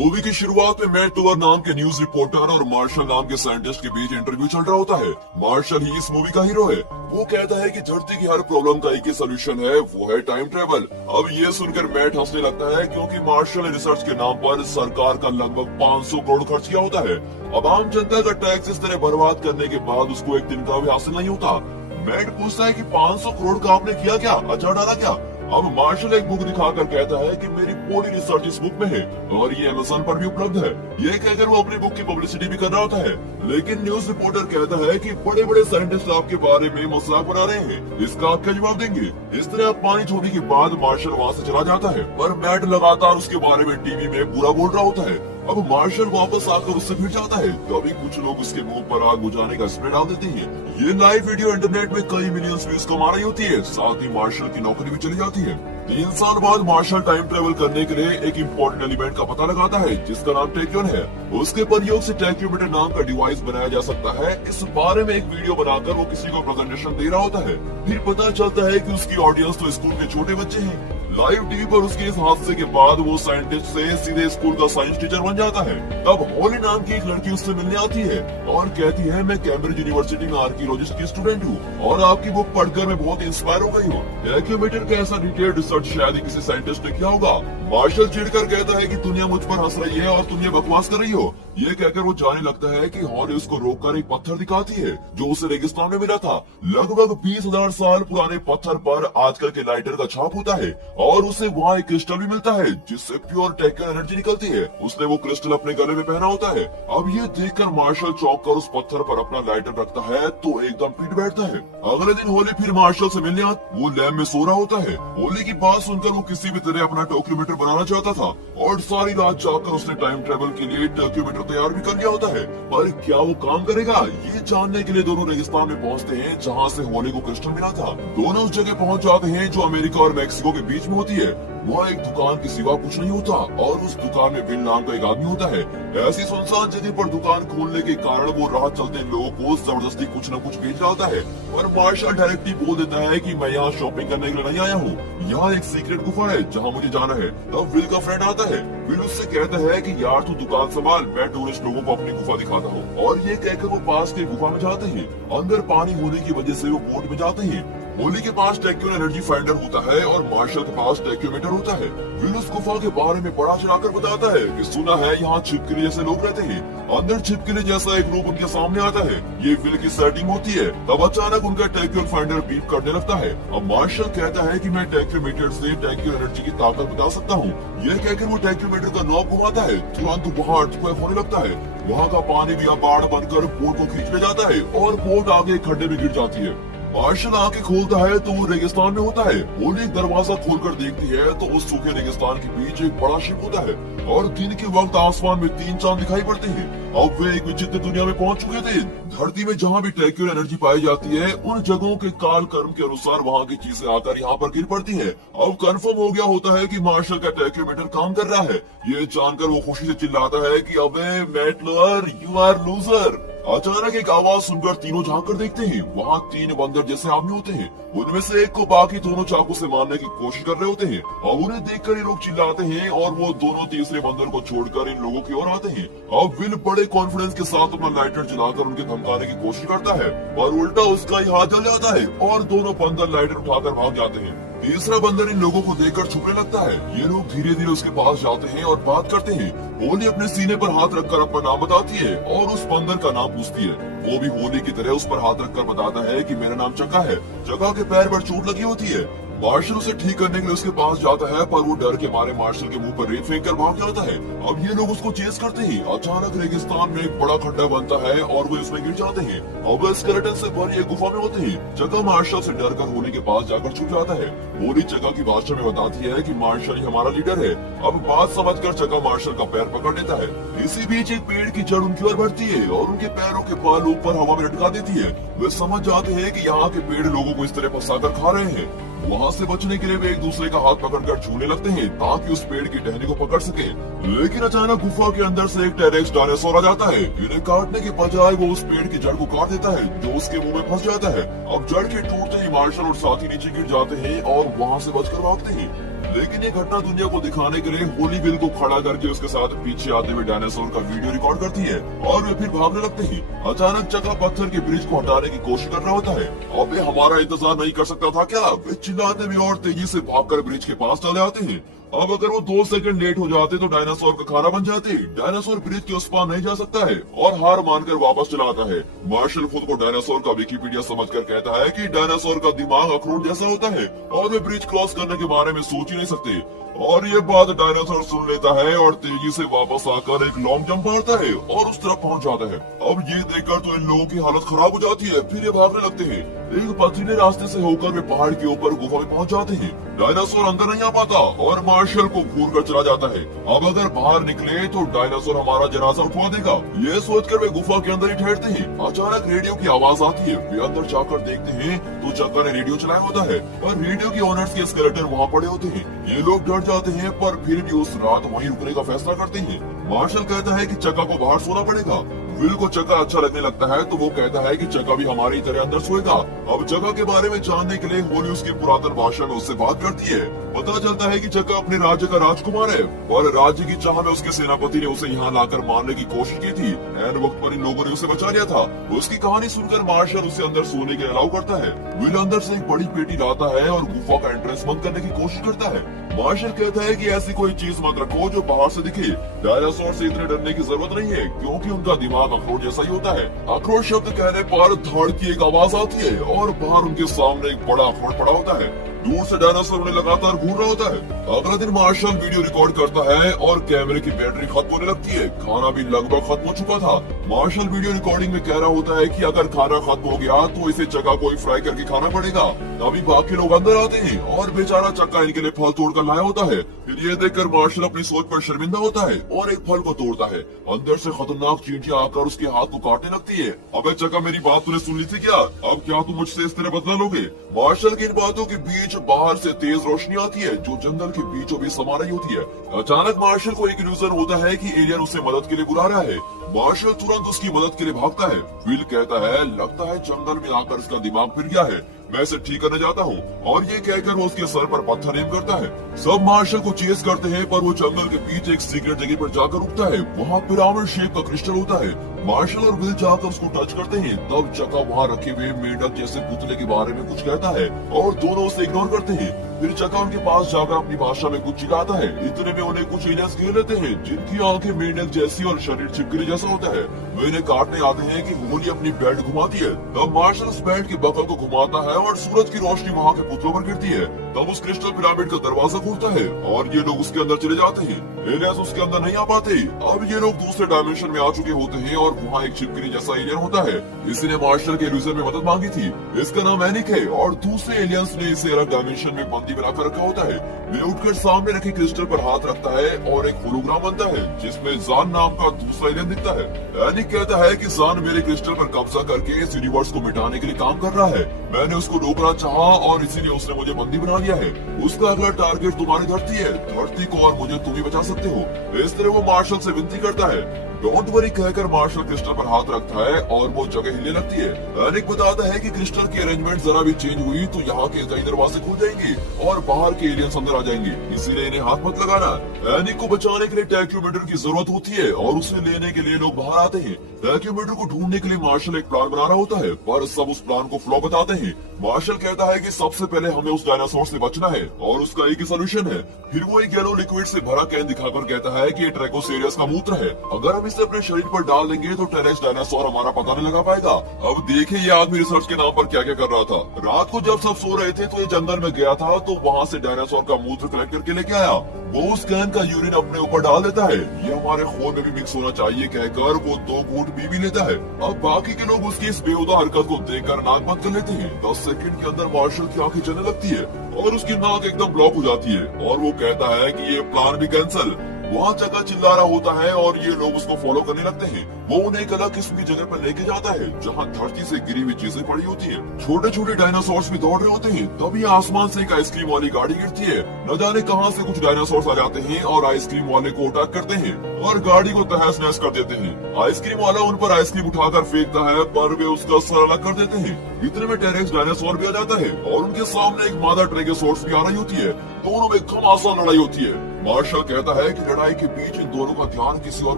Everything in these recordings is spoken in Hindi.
मूवी की शुरुआत में मैट टूवर नाम के न्यूज रिपोर्टर और मार्शल नाम के साइंटिस्ट के बीच इंटरव्यू चल रहा होता है। मार्शल ही इस मूवी का हीरो है। वो कहता है कि धरती की हर प्रॉब्लम का एक ही सोल्यूशन है, वो है टाइम ट्रेवल। अब ये सुनकर मैट हंसने लगता है क्योंकि मार्शल ने रिसर्च के नाम पर सरकार का लगभग 500 करोड़ खर्च किया होता है। अब आम जनता का टैक्स इस तरह बर्बाद करने के बाद उसको एक दिन का भी हासिल नहीं होता। मैट पूछता है कि 500 करोड़ का आपने किया क्या, अचार डाला क्या? अब मार्शल एक बुक दिखाकर कहता है कि मेरी पूरी रिसर्च इस बुक में है और ये अमेज़न पर भी उपलब्ध है। ये कहकर वो अपनी बुक की पब्लिसिटी भी कर रहा होता है, लेकिन न्यूज रिपोर्टर कहता है कि बड़े बड़े साइंटिस्ट आपके बारे में मजाक बना रहे हैं, इसका आप क्या जवाब देंगे? इस तरह आप पानी छोड़ने के बाद मार्शल वहाँ से चला जाता है, पर मैट लगातार उसके बारे में टीवी में बुरा बोल रहा होता है। अब मार्शल वापस आकर उससे भिड़ जाता है। कभी कुछ लोग उसके मुंह पर आग बुझाने का स्प्रे डाल देते हैं। ये लाइव वीडियो इंटरनेट में कई मिलियन व्यूज कमा रही होती है, साथ ही मार्शल की नौकरी भी चली जाती है। 3 साल बाद मार्शल टाइम ट्रेवल करने के लिए एक इम्पोर्टेंट एलिमेंट का पता लगाता है जिसका नाम टैक्यून है। उसके प्रयोग से टैक्यूमीटर नाम का डिवाइस बनाया जा सकता है। इस बारे में एक वीडियो बनाकर वो किसी को प्रेजेंटेशन दे रहा होता है। फिर पता चलता है कि उसकी ऑडियंस तो स्कूल के छोटे बच्चे हैं। लाइव टीवी पर उसके इस हादसे के बाद वो साइंटिस्ट से सीधे स्कूल का साइंस टीचर बन जाता है। तब हॉली नाम की एक लड़की उससे मिलने आती है और कहती है मैं कैम्ब्रिज यूनिवर्सिटी में आर्कियोलॉजिस्ट की स्टूडेंट हूँ और आपकी बुक पढ़कर मैं बहुत इंस्पायर हो गई हूँ। टैक्यूमीटर का ऐसा डिटेल्ड रिसर्च शायद ही किसी साइंटिस्ट ने किया होगा। मार्शल चिढ़कर कहता है कि दुनिया मुझ पर हंस रही है और तुम ये बकवास कर रही हो। ये कहकर वो जाने लगता है कि हॉली उसको रोककर एक पत्थर दिखाती है जो उसे रेगिस्तान में मिला था। लगभग 20,000 साल पुराने पत्थर पर आजकल के लाइटर का छाप होता है और उसे वहाँ एक क्रिस्टल भी मिलता है जिससे प्योर टैक्यून एनर्जी निकलती है। उसने वो क्रिस्टल अपने गले में पहना होता है। अब ये देखकर मार्शल चौंक कर उस पत्थर पर अपना लाइटर रखता है तो एकदम पीट बैठता है। अगले दिन होली फिर मार्शल से मिलने वो लैब में सो रहा होता है। होली की बात सुनकर वो किसी भी तरह अपना डॉक्यूमेंटर बनाना चाहता था और सारी रात जाकर उसने टाइम ट्रेवल के लिए डॉक्यूमेंटर तैयार भी कर लिया होता है। पर क्या वो काम करेगा, ये जानने के लिए दोनों रेगिस्तान में पहुंचते हैं जहां से होली को क्रिस्टल मिला था। दोनों उस जगह पहुंच जाते हैं जो अमेरिका और मैक्सिको के बीच में होती है। वहाँ एक दुकान के सिवा कुछ नहीं होता और उस दुकान में बिल नाम का एक आदमी होता है। ऐसी सुनसान जगह पर दुकान खोलने के कारण वो राह चलते लोगों को जबरदस्ती कुछ न कुछ बेच रहा होता है। और मार्शल डायरेक्टली बोल देता है कि मैं यहाँ शॉपिंग करने के लिए नहीं आया हूँ, यहाँ एक सीक्रेट गुफा है जहाँ मुझे जाना है। तब विल का फ्रेंड आता है। विल उससे कहता है कि यार तू दुकान संभाल, मैं टूरिस्ट लोगों को अपनी गुफा दिखाता हूँ। और ये कहकर वो पास के गुफा में जाते हैं। अंदर पानी होने की वजह से वो बोट में जाते हैं। होली के पास टैक्यून एनर्जी फाइंडर होता है और मार्शल के पास टैक्यूमीटर होता है। विल उस गुफा के बारे में बड़ा चढ़ाकर बताता है कि सुना है यहाँ छिपकली जैसे लोग रहते हैं। अंदर छिपकली जैसा एक रूप उनके सामने आता है। ये विल की सेटिंग होती है। तब अचानक उनका टैक्यून फाइंडर बीप करने लगता है। अब मार्शल कहता है कि मैं टैक्यूमीटर से टैक्यून एनर्जी की ताकत बता सकता हूँ। ये कहकर वो टैक्यूमीटर का नॉब घुमाता है। तुरंत वहाँ अर्थक्वेक होने लगता है। वहाँ का पानी भी बाढ़ बनकर बोट को खींच ले जाता है और बोट आगे खड्डे में गिर जाती है। मार्शल आंखें खोलता है तो वो रेगिस्तान में होता है। होली दरवाजा खोलकर देखती है तो उस सूखे रेगिस्तान के बीच एक बड़ा शिप होता है और दिन के वक्त आसमान में 3 चांद दिखाई पड़ते हैं। अब वे एक विचित्र दुनिया में पहुंच चुके थे। धरती में जहाँ भी टैक्यून एनर्जी पाई जाती है उन जगहों के काल कर्म के अनुसार वहाँ की चीजें आकर यहाँ पर गिर पड़ती है। अब कंफर्म हो गया होता है कि मार्शल का टैक्यूमीटर काम कर रहा है। ये जानकर वो खुशी से चिल्लाता है कि अबे मैट लोअर, यू आर लूजर। अचानक एक आवाज सुनकर तीनों झांक कर देखते हैं। वहाँ 3 बंदर जैसे आदमी होते हैं। उनमें से एक को बाकी दोनों चाकू से मारने की कोशिश कर रहे होते हैं। अब उन्हें देखकर ये लोग चिल्लाते हैं और वो दोनों तीसरे बंदर को छोड़कर इन लोगों की ओर आते हैं। अब विल बड़े कॉन्फिडेंस के साथ अपना लाइटर जलाकर उनके धमकाने की कोशिश करता है, पर उल्टा उसका ही हाथ जल जाता है और दोनों बंदर लाइटर उठाकर भाग जाते हैं। तीसरा बंदर इन लोगों को देखकर छुपने लगता है। ये लोग धीरे धीरे उसके पास जाते हैं और बात करते हैं। होली अपने सीने पर हाथ रखकर अपना नाम बताती है और उस बंदर का नाम पूछती है। वो भी होली की तरह उस पर हाथ रखकर बताता है कि मेरा नाम चक्का है। चक्का के पैर पर चोट लगी होती है। मार्शल उसे ठीक करने के लिए उसके पास जाता है, पर वो डर के मारे मार्शल के मुंह पर रेत फेंक कर भाग जाता है। अब ये लोग उसको चेस करते हैं। अचानक रेगिस्तान में एक बड़ा खड्डा बनता है और वो इसमें गिर जाते हैं। अब वो स्केलेटन से भरी एक गुफा में होते हैं। चक्का मार्शल से डर कर होली के पास जाकर छुप जाता है। होली चक्का की भाषा में बताती है कि मार्शल ही हमारा लीडर है। अब बात समझकर चक्का मार्शल का पैर पकड़ लेता है। इसी बीच एक पेड़ की जड़ उनकी ओर बढ़ती है और उनके पैरों के बाल ऊपर हवा में लटका देती है। वे समझ जाते हैं कि यहाँ के पेड़ लोगों को इस तरह फंसाकर खा रहे हैं। वहाँ से बचने के लिए वे एक दूसरे का हाथ पकड़कर छूने लगते हैं ताकि उस पेड़ की टहनी को पकड़ सके। लेकिन अचानक गुफा के अंदर से एक टेरेक्स डायनासोर आ जाता है। इन्हें काटने के बजाय वो उस पेड़ की जड़ को काट देता है जो उसके मुंह में फंस जाता है। अब जड़ के टूटते ही मार्शल और साथी नीचे गिर जाते हैं और वहाँ से बचकर भागते हैं। लेकिन ये घटना दुनिया को दिखाने के लिए होली बिल को खड़ा करके उसके साथ पीछे आते हुए डायनासोर का वीडियो रिकॉर्ड करती है और वे फिर भागने लगते हैं। अचानक चका पत्थर के ब्रिज को हटाने की कोशिश कर रहा होता है। अब वे हमारा इंतजार नहीं कर सकता था क्या? वे चिल्लाते हुए और तेजी से भागकर ब्रिज के पास चले आते हैं। अब अगर वो 2 सेकंड लेट हो जाते तो डायनासोर का खाना बन जाते। डायनासोर ब्रिज के उस पार नहीं जा सकता है और हार मानकर वापस चला आता है। मार्शल खुद को डायनासोर का विकिपीडिया समझकर कहता है कि डायनासोर का दिमाग अखरोट जैसा होता है और वे ब्रिज क्रॉस करने के बारे में सोच ही नहीं सकते। और ये बात डायनासोर सुन लेता है और तेजी से वापस आकर एक लॉन्ग जंप मारता है और उस तरफ पहुंच जाता है। अब ये देखकर तो इन लोगों की हालत खराब हो जाती है। फिर ये भागने लगते हैं। एक पथरीले रास्ते से होकर वे पहाड़ के ऊपर गुफा में पहुंच जाते हैं। डायनासोर अंदर नहीं आ पाता और मार्शल को घूर कर चला जाता है। अब अगर बाहर निकले तो डायनासोर हमारा जनाजा उठवा देगा, ये सोचकर वे गुफा के अंदर ही ठहरते हैं। अचानक रेडियो की आवाज आती है। वे अंदर जाकर देखते हैं तो चक्का ने रेडियो चलाया होता है और रेडियो के ओनर्स के स्केलेटन वहाँ पड़े होते हैं। ये लोग डर जाते हैं पर फिर भी उस रात वहीं रुकने का फैसला करते हैं। मार्शल कहता है कि चक्का को बाहर सोना पड़ेगा। विल को चक्का अच्छा लगने लगता है तो वो कहता है कि चक्का भी हमारी तरह अंदर सोएगा। अब चक्का के बारे में जानने के लिए होली उसकी पुरातन भाषा में उससे बात करती है। पता चलता है कि चक्का अपने राज्य का राजकुमार है और राज्य की चाह में उसके सेनापति ने उसे यहाँ लाकर मारने की कोशिश की थी। ऐन वक्त पर इन लोगों ने उसे बचा लिया था। उसकी कहानी सुनकर मार्शल उसे अंदर सोने के अलाउ करता है। विल अंदर से एक बड़ी पेटी लाता है और गुफा का एंट्रेंस बंद करने की कोशिश करता है। मार्शल कहता है कि ऐसी कोई चीज मत रखो जो बाहर से दिखे। डायनासोर से इतने डरने की जरूरत नहीं है क्योंकि उनका दिमाग अखरोट जैसा ही होता है। अखरोट शब्द कहने पर धड़ की एक आवाज आती है और बाहर उनके सामने एक बड़ा अखरोट पड़ा होता है। दूर से डायनासोर उन्हें लगातार घूर रहा होता है। अगला दिन मार्शल वीडियो रिकॉर्ड करता है और कैमरे की बैटरी खत्म होने लगती है। खाना भी लगभग खत्म हो चुका था। मार्शल वीडियो रिकॉर्डिंग में कह रहा होता है कि अगर खाना खत्म हो गया तो इसे चक्का को फ्राई करके खाना पड़ेगा। तभी बाकी लोग अंदर आते हैं और बेचारा चक्का इनके लिए फल तोड़कर लाया होता है। फिर ये देखकर मार्शल अपनी सोच पर शर्मिंदा होता है और एक फल को तोड़ता है। अंदर से खतरनाक चींटियां आकर उसके हाथ को काटने लगती है। अबे चक्का, मेरी बात तूने सुन ली थी क्या? अब क्या तुम मुझसे इस तरह बदला लोगे? मार्शल की इन बातों के बीच बाहर से तेज रोशनी आती है जो जंगल के बीचों बीच समा रही होती है। अचानक मार्शल को एक इल्यूजन होता है कि एलियन उसे मदद के लिए बुला रहा है। मार्शल तुरंत उसकी मदद के लिए भागता है। विल कहता है लगता है जंगल में आकर इसका दिमाग फिर गया है, मैं इसे ठीक करने जाता हूँ। और ये कहकर वो उसके सर पर पत्थर एम करता है। सब मार्शल को चेस करते हैं पर वो जंगल के बीच एक सीक्रेट जगह पर जाकर रुकता है। वहाँ पिरामिड शेप का क्रिस्टल होता है। मार्शल और विल जाकर उसको टच करते हैं। तब चक्का वहाँ रखे हुए मेंढक जैसे पुतले के बारे में कुछ कहता है और दोनों उसे इग्नोर करते हैं। फिर चक्का उनके पास जाकर अपनी भाषा में कुछ चिल्लाता है। इतने में उन्हें कुछ एलियंस घेर लेते हैं जिनकी आंखें मेंढक जैसी और शरीर छिपकली जैसा होता है। वे इन्हें काटने आते हैं कि होली अपनी बेल्ट घुमाती है। तब मार्शल उस बेल्ट के बकल को घुमाता है और सूरज की रोशनी वहाँ के पुतलों पर गिरती है। तब उस क्रिस्टल पिरामिड का दरवाजा खुलता है और ये लोग उसके अंदर चले जाते हैं। एलियंस उसके अंदर नहीं आ पाते। अब ये लोग दूसरे डायमेंशन में आ चुके होते हैं और वहाँ एक छिपकली जैसा एलियन होता है। इसी ने मार्शल के इल्यूजन में मदद मांगी थी। इसका नाम एनिक है और दूसरे एलियंस ने इसे अलग डायमेंशन में बंदी बनाकर रखा होता है। वे उठकर सामने रखे क्रिस्टल पर हाथ रखता है और एक होलोग्राम बनता है जिसमें जान नाम का दूसरा एलियन दिखता है। एनिक कहता है कि जान मेरे क्रिस्टल पर कब्जा करके इस यूनिवर्स को मिटाने के लिए काम कर रहा है। मैंने उसको रोकना चाहा और इसीलिए उसने मुझे बंदी बना लिया है। उसका अगला टारगेट तुम्हारी धरती है। धरती को और मुझे तुम ही बचा सकते हो। इस तरह वो मार्शल से विनती करता है। डोंट वरी कहकर मार्शल क्रिस्टल पर हाथ रखता है और वो जगह हिलने लगती है। एनिक बताता है कि क्रिस्टल की अरेंजमेंट जरा भी चेंज हुई तो यहाँ के कई दरवाजे खुल जाएंगे और बाहर के एलियंस अंदर आ जाएंगे, इसीलिए इन्हें हाथ मत लगाना। एनिक को बचाने के लिए टैक्यूमीटर की जरूरत होती है और उसे लेने के लिए लोग बाहर आते हैं। टैक्यूमीटर को ढूंढने के लिए मार्शल एक प्लान बना रहा होता है पर सब उस प्लान को फ्लॉप बताते हैं। मार्शल कहता है कि सबसे पहले हमें उस डायनासोर से बचना है और उसका एक ही सोल्यूशन है। फिर वो एक येलो लिक्विड से भरा कैन दिखाकर कहता है कि ये ट्रैकोसेरियस का मूत्र है। अगर हम इसे अपने शरीर पर डाल देंगे तो टेरेक्स डायनासोर हमारा पता नहीं लगा पाएगा। अब देखिए ये आदमी रिसर्च के नाम पर क्या क्या कर रहा था। रात को जब सब सो रहे थे तो ये जंगल में गया था तो वहाँ से डायनासोर का मूत्र कलेक्ट करके लेके आया। वो उस कैन का यूरिन अपने ऊपर डाल देता है। ये हमारे खून में भी मिक्स होना चाहिए कहकर वो 2 घूंट पी भी लेता है। अब बाकी के लोग उसकी इस बेहुदा हरकत को देखकर नाक बंद कर लेते हैं। 10 सेकंड के अंदर मार्शल की आंखें चलने लगती है और उसकी नाक एकदम ब्लॉक हो जाती है और वो कहता है कि ये प्लान भी कैंसिल। वहाँ चका चिल्ला रहा होता है और ये लोग उसको फॉलो करने लगते हैं। वो उन्हें एक अलग किस्म की जगह पर लेके जाता है जहाँ धरती से गिरी हुई चीजें पड़ी होती है। छोटे छोटे डायनासोर्स भी दौड़ रहे होते हैं। तभी आसमान से एक आइसक्रीम वाली गाड़ी गिरती है। न जाने कहाँ से कुछ डायनासोर्स आ जाते हैं और आइसक्रीम वाले को अटैक करते हैं और गाड़ी को तहस नहस कर देते हैं। आइसक्रीम वाला उन पर आइसक्रीम उठाकर फेंकता है पर वे उसका सर अलग कर देते हैं। इतने में टेरेक्स डायनासोर भी आ जाता है और उनके सामने एक मादा ट्रेगोसोर्स भी आ रही होती है। दोनों में घमासान लड़ाई होती है। मार्शल कहता है कि लड़ाई के बीच इन दोनों का ध्यान किसी और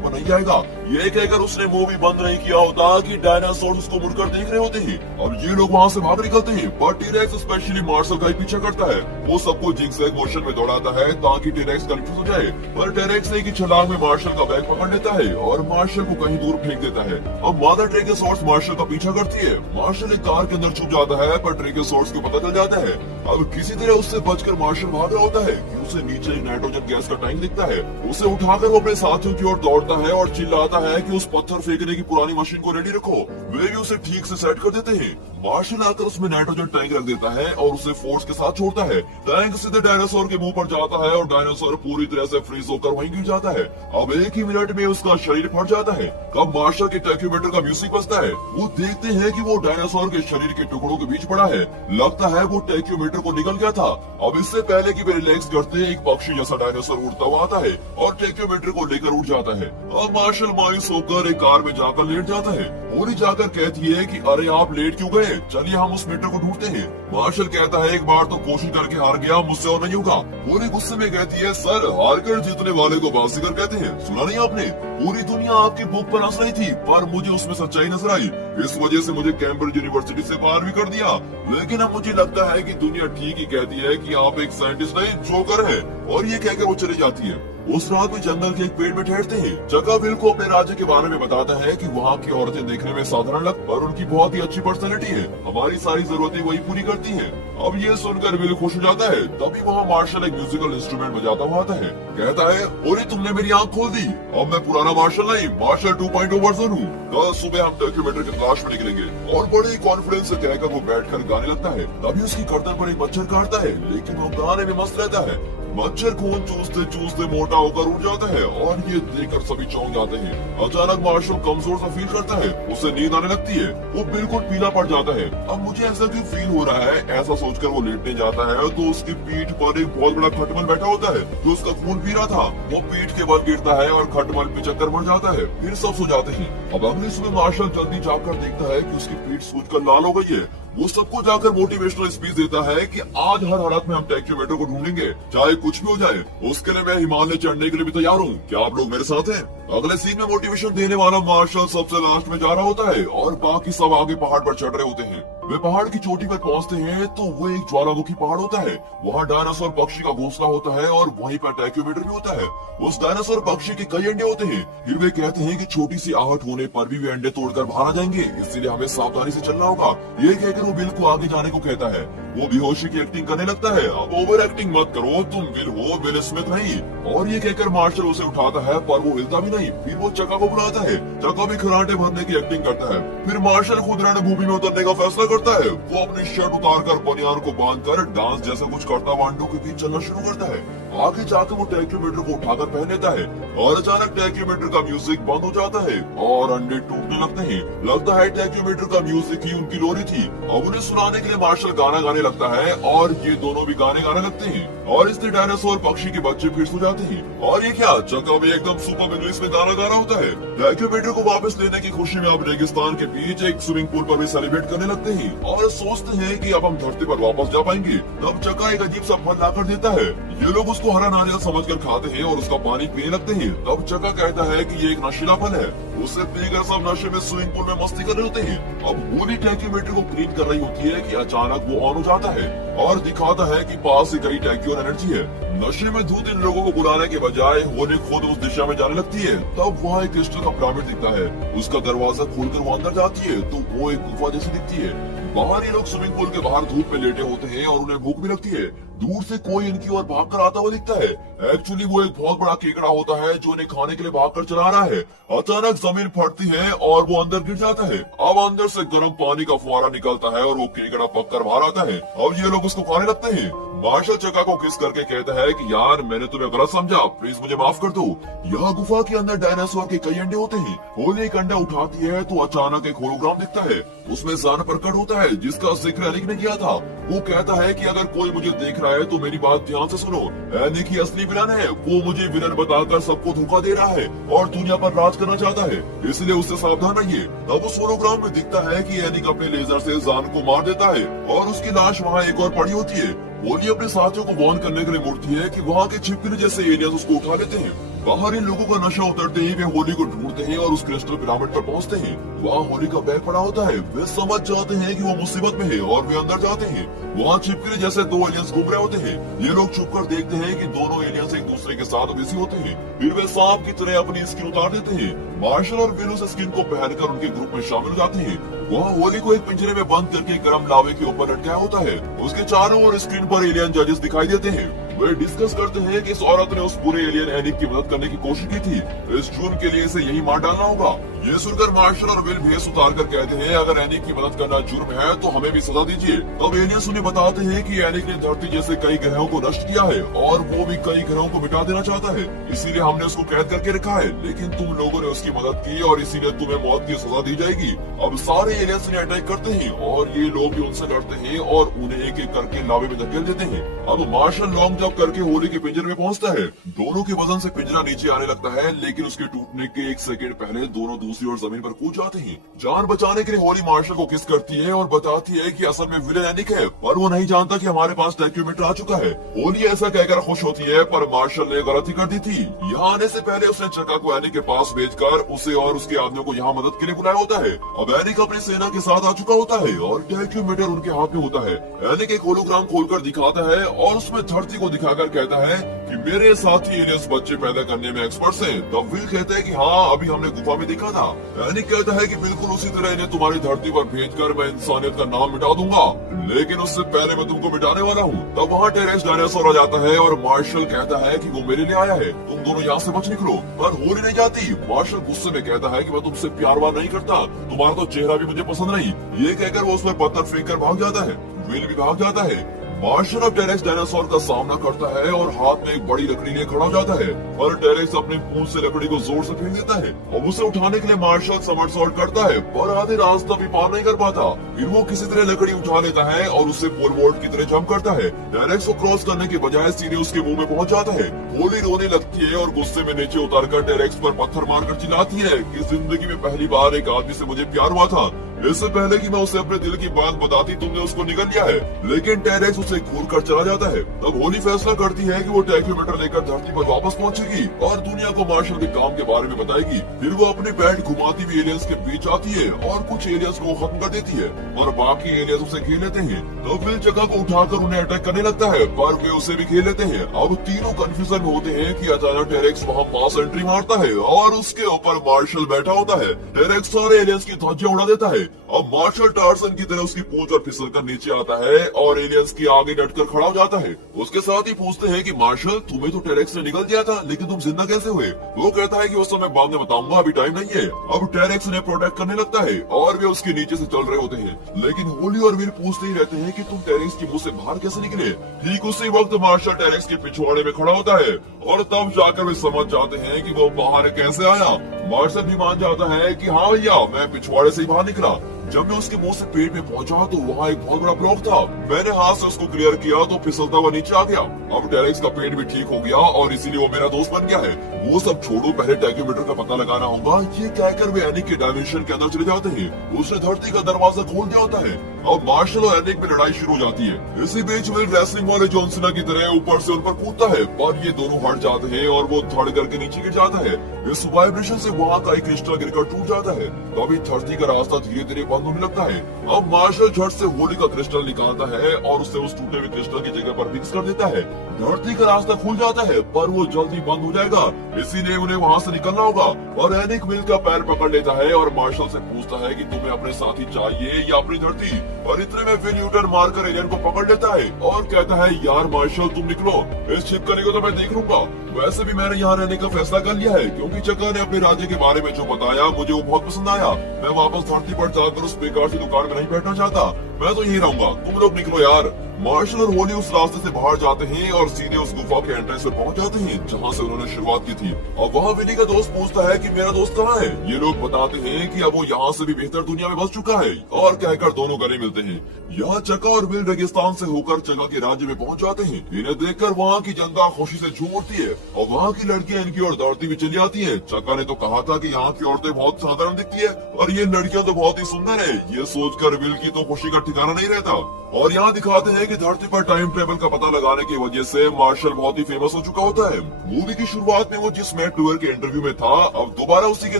पर नहीं जाएगा। ये कहकर उसने मुंह भी बंद नहीं किया होता कि डायनासोर उसको मुड़कर देख रहे होते हैं। अब ये लोग वहाँ से भाग निकलते हैं पर टीरेक्स स्पेशली मार्शल का ही पीछा करता है। वो सबको जिगजैग मोशन में दौड़ाता है ताकि टीरेक्स कंफ्यूज हो जाए। पर टीरेक्स एक ही छलांग में मार्शल का बैग पकड़ लेता है और मार्शल को कहीं दूर फेंक देता है। अब मादा ट्रेगोसोर्स मार्शल का पीछा करती है। मार्शल एक कार के अंदर छुप जाता है पर ट्रेगोसोर्स को पता चल जाता है। अब किसी तरह उससे बचकर मार्शल भाग रहा होता है कि उसे नीचे नाइट्रोजन गैस का टैंक दिखता है। उसे उठाकर वो अपने साथियों की ओर दौड़ता है और चिल्लाता है कि उस पत्थर फेंकने की पुरानी मशीन को रेडी रखो। वे भी उसे ठीक से सेट कर देते हैं। मार्शल आकर उसमें नाइट्रोजन टैंक रख देता है और उसे फोर्स के साथ छोड़ता है। टैंक सीधे डायनासोर के मुंह पर जाता है और डायनासोर पूरी तरह से फ्रीज होकर वहीं गिर जाता है। अब एक ही मिनट में उसका शरीर फट जाता है। कब मार्शल के टैक्योमीटर का म्यूजिक बजता है। वो देखते हैं कि वो डायनासोर के शरीर के टुकड़ों के बीच पड़ा है। लगता है वो टैक्योमीटर को निकल गया था। अब इससे पहले कि वे रिलैक्स करते एक पक्षी जैसा डायनासोर उड़ता हुआ आता है और टैक्योमीटर को लेकर उड़ जाता है। अब मार्शल मायूस होकर एक कार में जाकर लेट जाता है। पूरी जाकर कहती है कि अरे आप लेट क्यों गए, चलिए हम उस मीटर को ढूंढते हैं। मार्शल कहता है एक बार तो कोशिश करके हार गया, मुझसे और नहीं होगा। पूरी गुस्से में कहती है सर हार कर जीतने वाले को बाजीगर कहते हैं, सुना नहीं आपने? पूरी दुनिया आपकी बुक पर हंस रही थी पर मुझे उसमें सच्चाई नजर आई। इस वजह से मुझे कैम्ब्रिज यूनिवर्सिटी से पार भी कर दिया। लेकिन अब मुझे लगता है कि दुनिया ठीक ही कहती है कि आप एक साइंटिस्ट नहीं जोकर है। और ये कहकर वो चली जाती है। उस रात में जंगल के एक पेड़ में ठहरते हैं। जगा विल को अपने राज्य के बारे में बताता है कि वहाँ की औरतें देखने में साधारण लग पर उनकी बहुत ही अच्छी पर्सनैलिटी है। हमारी सारी जरूरतें वही पूरी करती हैं। अब ये सुनकर विल खुश हो जाता है। तभी वहाँ मार्शल एक म्यूजिकल इंस्ट्रूमेंट बजाता हुआ आता है। कहता है ओरे तुमने मेरी आंख खोल दी। अब मैं पुराना मार्शल नहीं, मार्शल 2.0 वर्जन हूँ। कल सुबह हम डॉक्यूमेंट्री की तलाश में निकलेंगे। और बड़े कॉन्फिडेंस से कहकर वो बैठकर गाने लगता है। तभी उसकी गर्दन पर एक मच्छर काटता है लेकिन वो गाने में मस्त रहता है। मच्छर खून चूसते चूसते मोटा होकर उड़ जाता है और ये देखकर सभी चौंक जाते हैं। अचानक मार्शल कमजोर सा फील करता है। उसे नींद आने लगती है। वो बिल्कुल पीला पड़ जाता है। अब मुझे ऐसा क्यों फील हो रहा है, ऐसा सोचकर वो लेटने जाता है तो उसकी पीठ पर एक बहुत बड़ा खटमल बैठा होता है जो उसका खून पी रहा था। वो पीठ के बल गिरता है और खटमल पे चक्कर मर जाता है। फिर सब सो जाते हैं। अब अगली सुबह मार्शल जल्दी जाकर देखता है कि उसकी पीठ सूजकर लाल हो गई है। वो सबको जाकर मोटिवेशनल स्पीच देता है कि आज हर हालत में हम टैक्योमीटर को ढूंढेंगे, चाहे कुछ भी हो जाए। उसके लिए मैं हिमालय चढ़ने के लिए भी तैयार हूँ। क्या आप लोग मेरे साथ हैं? अगले सीन में मोटिवेशन देने वाला मार्शल सबसे लास्ट में जा रहा होता है और बाकी सब आगे पहाड़ पर चढ़ रहे होते हैं। वे पहाड़ की चोटी पर पहुंचते हैं तो वो एक ज्वालामुखी पहाड़ होता है। वहाँ डायनासोर पक्षी का घोंसला होता है और वहीं पर टैक्योमीटर भी होता है। उस डायनासोर पक्षी के कई अंडे होते हैं। फिर वे कहते हैं कि छोटी सी आहट होने पर भी वे अंडे तोड़कर बाहर आ जाएंगे, इसलिए हमें सावधानी से चलना होगा। ये कहकर वो बिल को आगे जाने को कहता है। वो बेहोशी की एक्टिंग करने लगता है। अब ओवर एक्टिंग मत करो, तुम विल हो, विल स्मिथ नहीं। और ये कहकर मार्शल उसे उठाता है पर वो हिलता भी नहीं। फिर वो चका को बुलाता है। चका भी खराटे भरने की एक्टिंग करता है। फिर मार्शल खुद रणभूमि में उतरने का फैसला करता है। वो अपनी शर्ट उतारकर बनियान को बांधकर डांस जैसा कुछ करता वांडो के बीच चलना शुरू करता है। आगे जाकर वो टैक्योमीटर को उठाकर पहन लेता है और अचानक टैक्योमीटर का म्यूजिक बंद हो जाता है और अंडे टूटने लगते हैं। लगता है टैक्योमीटर का म्यूजिक ही उनकी लोरी थी। अब उन्हें सुनाने के लिए मार्शल गाना गाने लगता है और ये दोनों भी गाने गाने लगते हैं और इससे डायनासोर पक्षी के बच्चे फिर सो जाते हैं। और ये क्या, चका भी एकदम सुपर इंग्लिश में गाना गा रहा होता है। टैक्योमीटर को वापस लेने की खुशी में अब रेगिस्तान के बीच एक स्विमिंग पूल पर भी सेलिब्रेट करने लगते हैं और सोचते हैं कि अब हम धरती पर वापस जा पाएंगे। तब चका एक अजीब सा फल लाकर देता है। ये लोग उसको हरा नारियल समझकर खाते हैं और उसका पानी पीने लगते हैं। तब चका कहता है कि ये एक नशीला फल है। उसे पीकर सब नशे में स्विमिंग पूल में मस्ती कर रहे होते हैं। अब होली टैक्योमीटर को क्लीन कर रही होती है कि अचानक वो ऑन हो जाता है और दिखाता है कि पास ही कई टैक्योन एनर्जी है। नशे में धूत इन लोगों को बुलाने के बजाय होली खुद उस दिशा में जाने लगती है। तब वहाँ एक क्रिस्टल का पिरामिड दिखता है। उसका दरवाजा खोलकर वो अंदर जाती है तो वो एक गुफा जैसी दिखती है। बाहर ये लोग स्विमिंग पूल के बाहर धूप में लेटे होते हैं और उन्हें भूख भी लगती है। दूर से कोई इनकी ओर भागकर आता हुआ दिखता है। एक्चुअली वो एक बहुत बड़ा केकड़ा होता है जो इन्हें खाने के लिए भागकर चला रहा है। अचानक जमीन फटती है और वो अंदर गिर जाता है। अब अंदर से गर्म पानी का फुहारा निकलता है और वो केकड़ा पककर बाहर आता है। अब ये लोग उसको खाने लगते हैं। मार्शल चका को किस करके कहता है कि यार मैंने तुम्हें गलत समझा, प्लीज मुझे माफ कर दो। यह गुफा के अंदर डायनासोर के कई अंडे होते हैं। होली एक अंडा उठाती है तो अचानक एक होलोग्राम दिखता है। उसमें ज़ान प्रकट होता है जिसका जिक्र एनिक ने किया था। वो कहता है कि अगर कोई मुझे देख रहा है तो मेरी बात ध्यान से सुनो। एनिक ही असली विलन है। वो मुझे विलन बताकर सबको धोखा दे रहा है और दुनिया पर राज करना चाहता है, इसलिए उससे सावधान रहिए। तब उस होलोग्राम में दिखता है कि एनिक अपने लेजर से ज़ान को मार देता है और उसकी लाश वहाँ एक और पड़ी होती है। होली अपने साथियों को वार्न करने के लिए मुड़ती है कि वहाँ के छिपकली जैसे एलियंस उसको उठा लेते हैं। बाहर इन लोगों का नशा उतरते ही वे होली को ढूंढते हैं और उस क्रिस्टल पिरामिड पर पहुंचते हैं। वहाँ होली का बैग पड़ा होता है। वे समझ जाते हैं कि वो मुसीबत में है और वे अंदर जाते हैं। वहाँ छिपकली जैसे दो एलियंस घूम रहे होते हैं। ये लोग छुप कर देखते हैं कि दोनों एलियंस एक दूसरे के साथ बिजी होते हैं। फिर वे सांप की तरह अपनी स्किन उतार देते हैं। मार्शल और विल उस स्किन को पहनकर उनके ग्रुप में शामिल हो जाते हैं। वहाँ होली को एक पिंजरे में बंद करके गर्म लावे के ऊपर लटकाया होता है। उसके चारों ओर स्क्रीन पर एलियन जजेस दिखाई देते हैं। वे डिस्कस करते हैं कि इस औरत ने उस पूरे एलियन एनिक की मदद करने की कोशिश की थी। इस जून के लिए इसे यही मार डालना होगा। ये सुनकर मार्शल और विल भेस उतार कर कहते हैं अगर एनिक की मदद करना जुर्म है तो हमें भी सजा दीजिए। तब एलियंस उन्हें बताते हैं कि एनिक ने धरती जैसे कई ग्रहों को नष्ट किया है और वो भी कई ग्रहों को मिटा देना चाहता है, इसीलिए हमने उसको कैद करके रखा है। लेकिन तुम लोगों ने उसकी मदद की और इसीलिए तुम्हें मौत की सजा दी जाएगी। अब सारे एलियंस ने अटैक करते हैं और ये लोग भी उनसे लड़ते हैं और उन्हें एक एक करके लावे में धकेल देते हैं। अब मार्शल लॉन्ग जंप करके होली के पिंजरे में पहुंचता है। दोनों के वजन से पिंजरा नीचे आने लगता है, लेकिन उसके टूटने के एक सेकंड पहले दोनों दूसरी ओर जमीन पर कूद जाते हैं। जान बचाने के लिए होली मार्शल को किस करती है और बताती है कि असल में विलेन एनिक है, पर वो नहीं जानता कि हमारे पास टैक्योमीटर आ चुका है। होली ऐसा कहकर खुश होती है, पर मार्शल ने गलती कर दी थी। यहाँ आने से पहले उसने चका को एनिक के पास भेजकर उसे और उसके आदमियों को यहाँ मदद के लिए बुलाया होता है। अब एनिक अपनी सेना के साथ आ चुका होता है और टैक्योमीटर उनके हाथ में होता है। एनिक एक होलोग्राम खोलकर दिखाता है और उसमें धरती को दिखाकर कहता है कि मेरे साथी एलियंस बच्चे पैदा करने में एक्सपर्ट्स हैं। तब विल कहता है कि हाँ, अभी हमने गुफा में देखा था। एनिक कहता है कि बिल्कुल उसी तरह इन्हें तुम्हारी धरती पर भेजकर मैं इंसानियत का नाम मिटा दूंगा, लेकिन उससे पहले मैं तुमको मिटाने वाला हूँ। तब वहाँ टेरेक्स डायनासोर आ जाता है और मार्शल कहता है कि वो मेरे लिए आया है, तुम दोनों यहाँ से बच निकलो। पर होली नहीं जाती। मार्शल गुस्से में कहता है कि मैं तुमसे प्यार वार नहीं करता, तुम्हारा तो चेहरा भी मुझे पसंद नहीं। ये कहकर वो उस पर पत्थर फेंक कर भाग जाता है। विल भी भाग जाता है। मार्शल अब टेरेक्स डायनासोर का सामना करता है और हाथ में एक बड़ी लकड़ी लिए खड़ा हो जाता है, पर टेरेक्स अपने पूंछ से लकड़ी को जोर से फेंक देता है और उसे उठाने के लिए मार्शल समरसॉल्ट करता है, पर आधे रास्ता भी पार नहीं कर पाता। फिर वो किसी तरह लकड़ी उठा लेता है और उससे पोल वॉल्ट की तरह जंप करता है। टेरेक्स को क्रॉस करने के बजाय सीधे उसके मुंह में पहुंच जाता है। होली रोने लगती है और गुस्से में नीचे उतारकर टेरेक्स पर पत्थर मारकर चिल्लाती है कि जिंदगी में पहली बार एक आदमी से मुझे प्यार हुआ था। इससे पहले कि मैं उसे अपने दिल की बात बताती तुमने उसको निगल लिया है। लेकिन टेरेक्स उसे घूर कर चला जाता है। तब होली फैसला करती है कि वो टैक्योमीटर लेकर धरती पर वापस पहुंचेगी और दुनिया को मार्शल के काम के बारे में बताएगी। फिर वो अपने बैट घुमाती हुई एलियंस के बीच आती है और कुछ एलियंस को खत्म कर देती है और बाकी एलियंस उसे घेर लेते हैं। तो विल जगह को उठाकर उन्हें अटैक करने लगता है, पर वे उसे भी घेर लेते हैं। अब तीनों कंफ्यूजन में होते हैं कि अचानक टेरेक्स वहाँ पास एंट्री मारता है और उसके ऊपर मार्शल बैठा होता है। टेरेक्स सारे एलियंस की धज्जियां उड़ा देता है। अब मार्शल टार्सन की तरह उसकी पूंछ पर फिसल कर नीचे आता है और एलियंस की आगे डटकर खड़ा हो जाता है। उसके साथ ही पूछते हैं कि मार्शल, तुम्हें तो टेरेक्स ने निगल दिया था, लेकिन तुम जिंदा कैसे हुए? वो कहता है कि वो सब मैं बाद में बताऊंगा, अभी टाइम नहीं है। अब टेरेक्स उन्हें प्रोटेक्ट करने लगता है और वे उसके नीचे से चल रहे होते हैं, लेकिन होली और विल पूछते ही रहते हैं कि तुम टेरेक्स के मुंह से बाहर कैसे निकले। ठीक उसी वक्त मार्शल टेरेक्स के पिछवाड़े में खड़ा होता है और तब जाकर वे समझ जाते हैं कि वो बाहर कैसे आया। मार्शल भी मान जाता है कि हाँ भैया, मैं पिछवाड़े से ही बाहर निकला। जब मैं उसके मुंह से पेट में पहुंचा तो वहाँ एक बहुत बड़ा ब्लॉक था। मैंने हाथ से उसको क्लियर किया तो फिसलता हुआ नीचे आ गया। अब टेरेक्स का पेट भी ठीक हो गया और इसीलिए वो मेरा दोस्त बन गया है। वो सब छोड़ो, पहले टैक्योमीटर का पता लगाना होगा। ये कहकर वे एनिक के डायमेंशन के अंदर चले जाते हैं। उसने धरती का दरवाजा खोल दिया होता है। अब मार्शल और एनिक में लड़ाई शुरू हो जाती है। इसी बीच विल रेसलिंग वाले जॉन सीना की तरह ऊपर से उन पर कूदता है, पर ये दोनों हट जाते हैं और वो धड़ करके नीचे गिर जाता है। इस वाइब्रेशन से वहाँ का एक क्रिस्टल गिरकर टूट जाता है। तभी धरती का रास्ता धीरे धीरे बंद होने लगता है। अब मार्शल झट से होली का क्रिस्टल निकालता है और उसे उस टूटे हुए क्रिस्टल की जगह पर फिक्स कर देता है। धरती का रास्ता खुल जाता है पर वो जल्दी बंद हो जाएगा, इसीलिए उन्हें वहाँ से निकलना होगा। और एनिक मिल का पैर पकड़ लेता है और मार्शल से पूछता है कि तुम्हें अपने साथी चाहिए या अपनी धरती। और इतने में विल यूटर्न मारकर एलियन को पकड़ लेता है और कहता है यार मार्शल तुम निकलो, इस छिपकली को तो मैं देख लूंगा। वैसे भी मैंने यहाँ रहने का फैसला कर लिया है क्योंकि चक्का ने अपने राज्य के बारे में जो बताया मुझे वो बहुत पसंद आया। मैं वापस धरती पर जाकर उस बेकार सी दुकान में नहीं बैठना चाहता, मैं तो यहीं रहूंगा, तुम लोग निकलो यार। मार्शल और होली उस रास्ते से बाहर जाते हैं और सीधे उस गुफा के एंट्रेंस में पहुंच जाते हैं जहां से उन्होंने शुरुआत की थी। और वहां विली का दोस्त पूछता है कि मेरा दोस्त कहाँ है। ये लोग बताते हैं कि अब वो यहाँ से भी बेहतर दुनिया में बस चुका है और कहकर दोनों गले मिलते हैं। यहाँ चक्का और विल रेगिस्तान से होकर चक्का के राज्य में पहुंच जाते हैं। इन्हें देखकर वहाँ की जनता खुशी से झूम उठती है और वहाँ की लड़कियां इनकी ओर दौड़ती भी चली आती है। चक्का ने तो कहा था कि यहाँ की औरतें बहुत साधारण दिखती है और ये लड़कियां तो बहुत ही सुंदर है। ये सोचकर विल की तो खुशी का ठिकाना नहीं रहता। और यहाँ दिखाते हैं कि धरती पर टाइम ट्रेवल का पता लगाने की वजह से मार्शल बहुत ही फेमस हो चुका होता है। मूवी की शुरुआत में वो जिस मैट टूअर के इंटरव्यू में था, अब दोबारा उसी के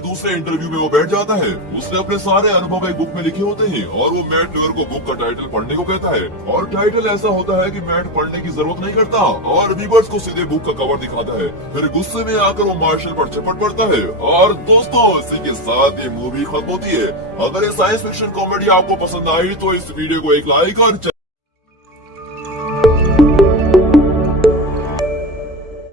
दूसरे इंटरव्यू में वो बैठ जाता है। उसने अपने सारे अनुभव एक बुक में लिखे होते हैं और वो मैट टूअर को बुक का टाइटल पढ़ने को कहता है। और टाइटल ऐसा होता है कि मैट पढ़ने की जरूरत नहीं करता और व्यूअर्स को सीधे बुक का कवर दिखाता है। फिर गुस्से में आकर वो मार्शल पर झपट पड़ता है। और दोस्तों इसी के साथ ये मूवी खत्म होती है। अगर ये साइंस फिक्शन कॉमेडी आपको पसंद आई तो इस वीडियो को एक लाइक और